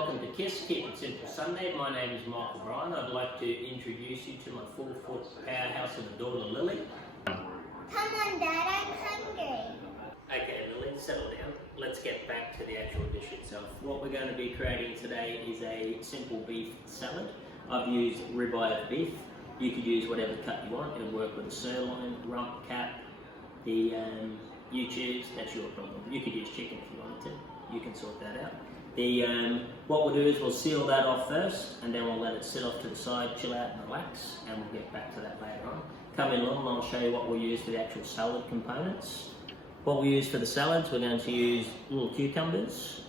welcome to KISS, Keep It Simple Sunday. My name is Michael Bryan. I'd like to introduce you to my 4-foot powerhouse of a daughter, Lily. Come on, Dad, I'm hungry. Okay, Lily, settle down. Let's get back to the actual dish itself. What we're going to be creating today is a simple beef salad. I've used ribeye of beef. You could use whatever cut you want. It'll work with a sirloin, rump, cap, the you choose, that's your problem. You could use chicken if you wanted to. You can sort that out. What we'll do is we'll seal that off first, and then we'll let it sit off to the side, chill out and relax, and we'll get back to that later on. Come in along and I'll show you what we'll use for the actual salad components. What we use for the salads, we're going to use little cucumbers,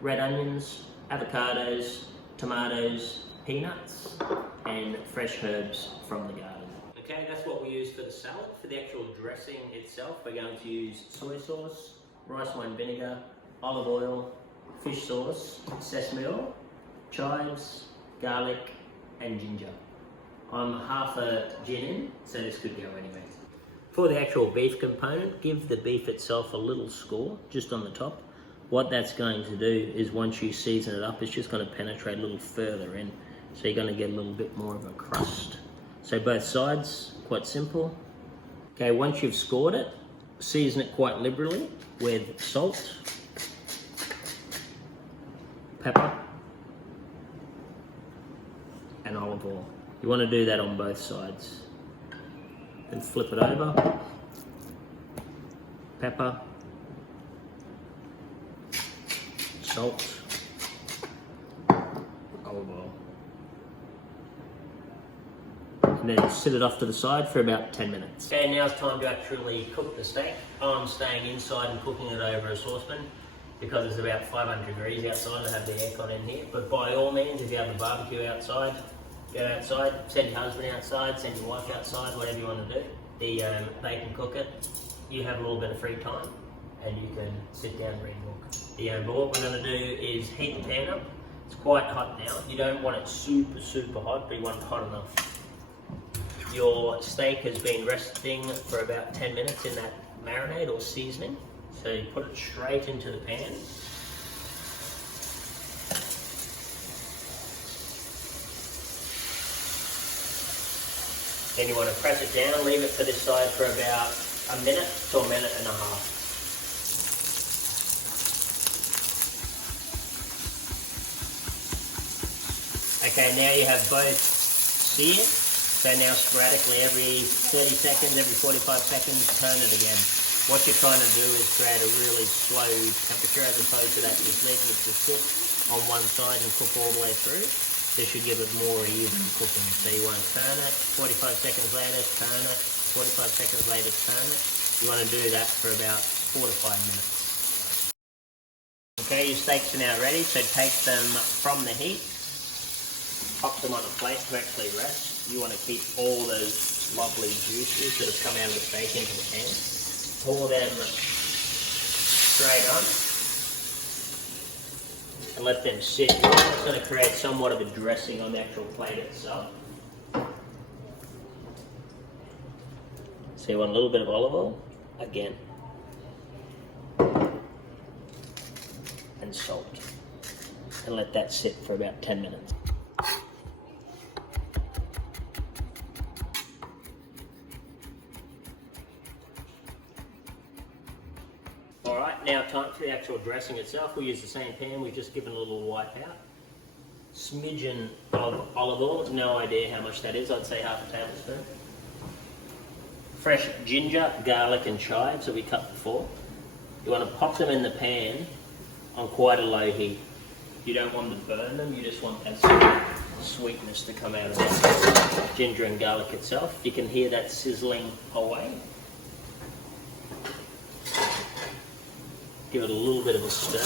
red onions, avocados, tomatoes, peanuts, and fresh herbs from the garden. Okay, that's what we use for the salad. For the actual dressing itself, we're going to use soy sauce, rice wine vinegar, olive oil, fish sauce, sesame oil, chives, garlic, and ginger. I'm half a gin in, so this could go anywhere. For the actual beef component, give the beef itself a little score just on the top. What that's going to do is once you season it up, it's just going to penetrate a little further in. So you're going to get a little bit more of a crust. So both sides, quite simple. Okay, once you've scored it, season it quite liberally with salt, pepper, and olive oil. You want to do that on both sides. Then flip it over, pepper, salt, olive oil. And then sit it off to the side for about 10 minutes. Okay, now it's time to actually cook the steak. I'm staying inside and cooking it over a saucepan because it's about 500 degrees outside. I have the aircon in here, but by all means, if you have a barbecue outside, go outside, send your husband outside, send your wife outside, whatever you want to do. They can cook it. You have a little bit of free time and you can sit down and read a book. But what we're going to do is heat the pan up. It's quite hot now. You don't want it super hot, but you want it hot enough. Your steak has been resting for about 10 minutes in that marinade or seasoning. So you put it straight into the pan. Then you want to press it down, leave it to this side for about a minute to a minute and a half. Okay, now you have both seared. So now sporadically every 30 seconds, every 45 seconds, turn it again. What you're trying to do is create a really slow temperature as opposed to that just leaving it to sit on one side and cook all the way through. This should give it more even cooking. So you want to turn it, 45 seconds later, turn it, 45 seconds later, turn it. You want to do that for about 4 to 5 minutes. Okay, your steaks are now ready, so take them from the heat, pop them on a plate to actually rest. You want to keep all those lovely juices that have come out of the steak into the pan. Pour them straight on and let them sit. It's going to create somewhat of a dressing on the actual plate itself. So you want a little bit of olive oil, again, and salt. And let that sit for about 10 minutes. Alright, now time for the actual dressing itself. We use the same pan, we've just given a little wipe out. Smidgen of olive oil, no idea how much that is, I'd say half a tablespoon. Fresh ginger, garlic and chives that we cut before. You want to pop them in the pan on quite a low heat. You don't want to burn them, you just want that sweetness to come out of that ginger and garlic itself. You can hear that sizzling away. Give it a little bit of a stir.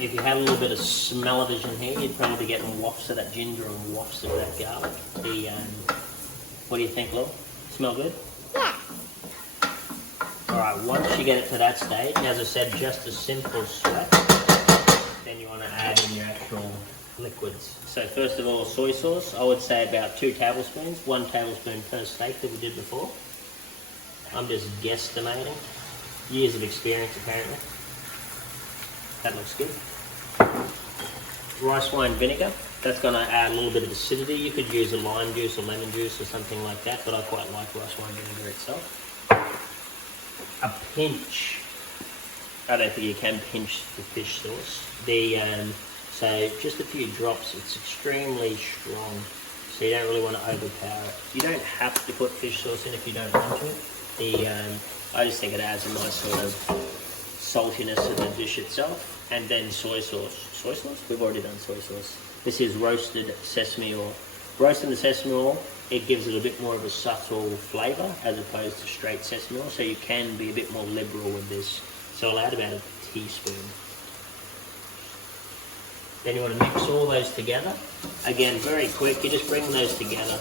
If you had a little bit of smell-o-vision here, you'd probably be getting wafts of that ginger and wafts of that garlic. What do you think, Lil? Smell good? Yeah. Alright, once you get it to that stage, as I said, just a simple sweat, then you want to add in your actual liquids. So first of all, soy sauce, I would say about 2 tablespoons, 1 tablespoon per steak that we did before. I'm just guesstimating. Years of experience apparently. That looks good. Rice wine vinegar. That's going to add a little bit of acidity. You could use a lime juice or lemon juice or something like that, but I quite like rice wine vinegar itself. A pinch. I don't think you can pinch the fish sauce. So just a few drops. It's extremely strong, so you don't really want to overpower it. You don't have to put fish sauce in if you don't want to. I just think it adds a nice sort of saltiness to the dish itself. And then soy sauce. Soy sauce? We've already done soy sauce. This is roasted sesame oil. Roasting the sesame oil, it gives it a bit more of a subtle flavour as opposed to straight sesame oil, so you can be a bit more liberal with this. So I'll add about a teaspoon. Then you want to mix all those together. Again, very quick, you just bring those together.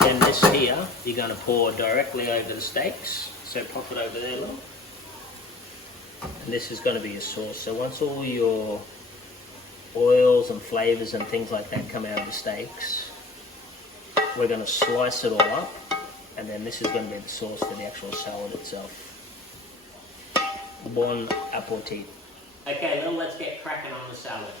Then this here, you're going to pour directly over the steaks. So pop it over there, look. And this is going to be your sauce. So once all your oils and flavours and things like that come out of the steaks, we're going to slice it all up, and then this is going to be the sauce for the actual salad itself. Bon appetit. Okay, now let's get cracking on the salad.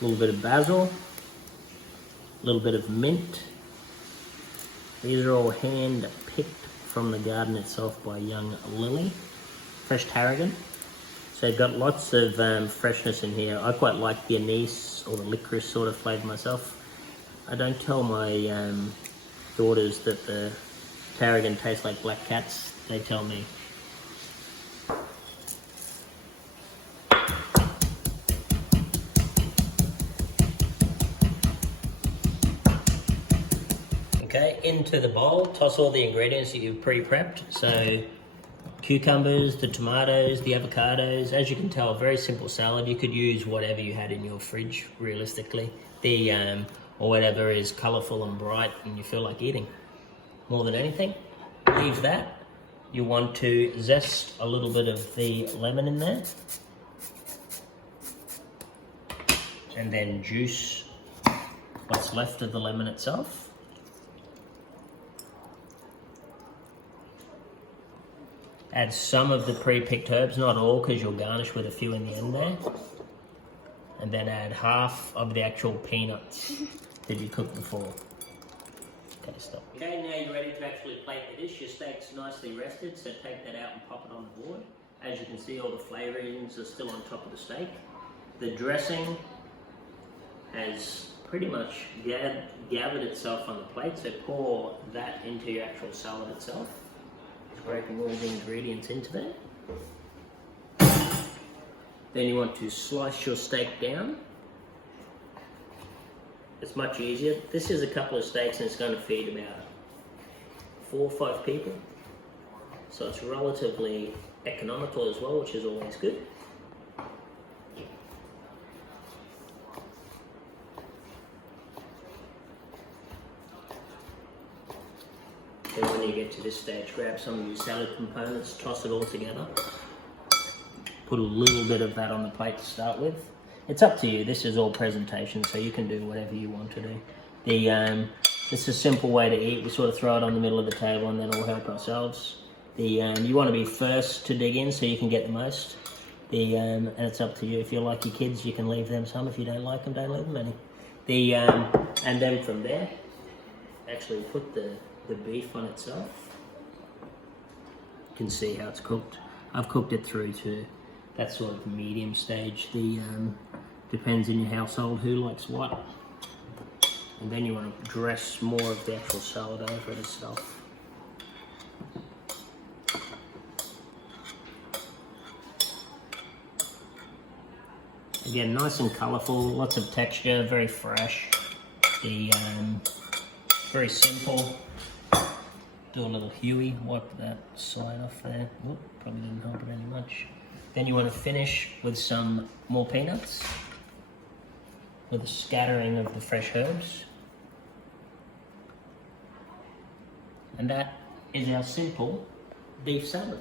A little bit of basil, a little bit of mint. These are all hand picked from the garden itself by young Lily. Fresh tarragon. So you've got lots of freshness in here. I quite like the anise or the licorice sort of flavour myself. I don't tell my daughters that the tarragon tastes like black cats. They tell me. Okay, into the bowl, toss all the ingredients that you've pre-prepped. So cucumbers, the tomatoes, the avocados. As you can tell, very simple salad. You could use whatever you had in your fridge, realistically. Or whatever is colourful and bright and you feel like eating. More than anything, leave that. You want to zest a little bit of the lemon in there. And then juice what's left of the lemon itself. Add some of the pre-picked herbs, not all, because you'll garnish with a few in the end there. And then add half of the actual peanuts that you cooked before. Okay, stop. Okay, now you're ready to actually plate the dish. Your steak's nicely rested, so take that out and pop it on the board. As you can see, all the flavourings are still on top of the steak. The dressing has pretty much gathered itself on the plate, so pour that into your actual salad itself. Breaking all the ingredients into there. Then you want to slice your steak down. It's much easier. This is a couple of steaks and it's going to feed about 4 or 5 people. So it's relatively economical as well, which is always good. Then when you get to this stage, grab some of your salad components, toss it all together. Put a little bit of that on the plate to start with. It's up to you. This is all presentation, so you can do whatever you want to do. It's a simple way to eat. We sort of throw it on the middle of the table and then all help ourselves. You want to be first to dig in so you can get the most. And it's up to you. If you like your kids, you can leave them some. If you don't like them, don't leave them any. And then from there, actually put the beef on itself. You can see how it's cooked. I've cooked it through to that sort of medium stage. Depends in your household who likes what. And then you want to dress more of the actual salad over it itself. Again, nice and colourful, lots of texture, very fresh. the very simple. Do a little Huey, wipe that side off there. Oop, probably didn't help it any much. Then you want to finish with some more peanuts, with a scattering of the fresh herbs. And that is our simple beef salad.